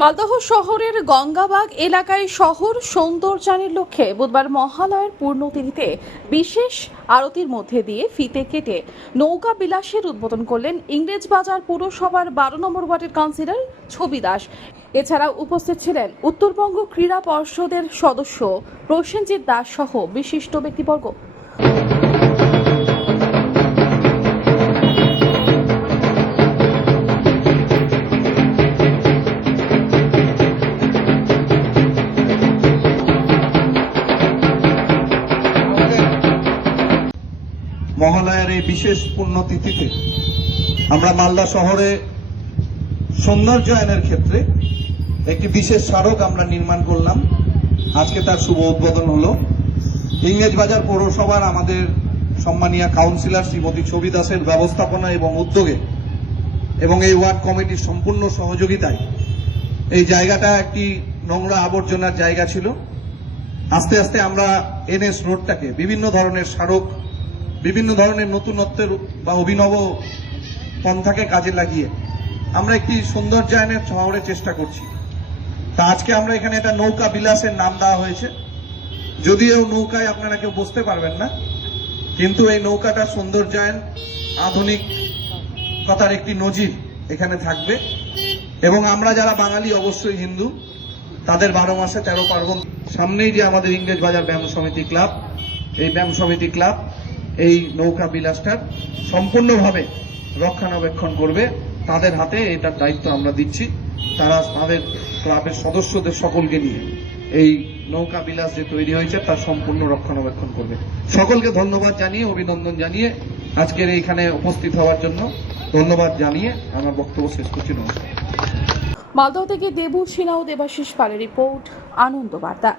মালদহ শহরের গঙ্গাবাগ এলাকায় শহর সৌন্দর্যায়নের লক্ষ্যে বুধবার মহালয়ের পূর্ণতিথিতে বিশেষ আরতির মধ্যে দিয়ে ফিতে কেটে নৌকা বিলাসের উদ্বোধন করলেন ইংরেজবাজার পুরসভার বারো নম্বর ওয়ার্ডের কাউন্সিলর ছবি দাস। এছাড়াও উপস্থিত ছিলেন উত্তরবঙ্গ ক্রীড়া পর্ষদের সদস্য প্রসেনজিৎ দাস সহ বিশিষ্ট ব্যক্তিবর্গ। মহালয়ার এই বিশেষ পুণ্যতিথিতে আমরা মালদা শহরে সৌন্দর্যায়নের ক্ষেত্রে একটি বিশেষ স্মারক আমরা নির্মাণ করলাম। আজকে তার শুভ উদ্বোধন হলো। ইংরেজবাজার পৌরসভার আমাদের সম্মানীয় কাউন্সিলর শ্রীমতী ছবি দাসের ব্যবস্থাপনা এবং উদ্যোগে এবং এই ওয়ার্ড কমিটির সম্পূর্ণ সহযোগিতায় এই জায়গাটা একটি নোংরা আবর্জনার জায়গা ছিল। আস্তে আস্তে আমরা এনএস রোডটাকে বিভিন্ন ধরনের স্মারক বিভিন্ন ধরনের নতুনত্বের বা অভিনব পন্থাকে কাজে লাগিয়ে আমরা একটি সৌন্দর্যায়নের শহরের চেষ্টা করছি। তা আজকে আমরা এখানে একটা নৌকা বিলাসের নাম দেওয়া হয়েছে। যদিও নৌকায় আপনারা কেউ বসতে পারবেন না, কিন্তু এই নৌকাটা সৌন্দর্যায়ন আধুনিক কথার একটি নজির এখানে থাকবে। এবং আমরা যারা বাঙালি, অবশ্যই হিন্দু, তাদের বারো মাসে তেরো পার্বণ সামনেই যে আমাদের ইংরেজ বাজার ব্যায়াম সমিতি ক্লাব, এই ব্যায়াম সমিতি ক্লাব এই নৌকা বিলাসটার সম্পূর্ণভাবে রক্ষণাবেক্ষণ করবে। তাদের হাতে এটার দায়িত্ব আমরা দিচ্ছি। তারা তাদের ক্লাবের সদস্যদের সকলকে নিয়ে এই নৌকা বিলাস যে তৈরি হয়েছে, তার সম্পূর্ণ রক্ষণাবেক্ষণ করবে। সকলকে ধন্যবাদ জানিয়ে, অভিনন্দন জানিয়ে আজকের এইখানে উপস্থিত হওয়ার জন্য ধন্যবাদ জানিয়ে আমার বক্তব্য শেষ করছি। নমস্কার। মালদহ থেকে দেবু সিনা ও দেবাশিস পালের রিপোর্ট, আনন্দ বার্তা।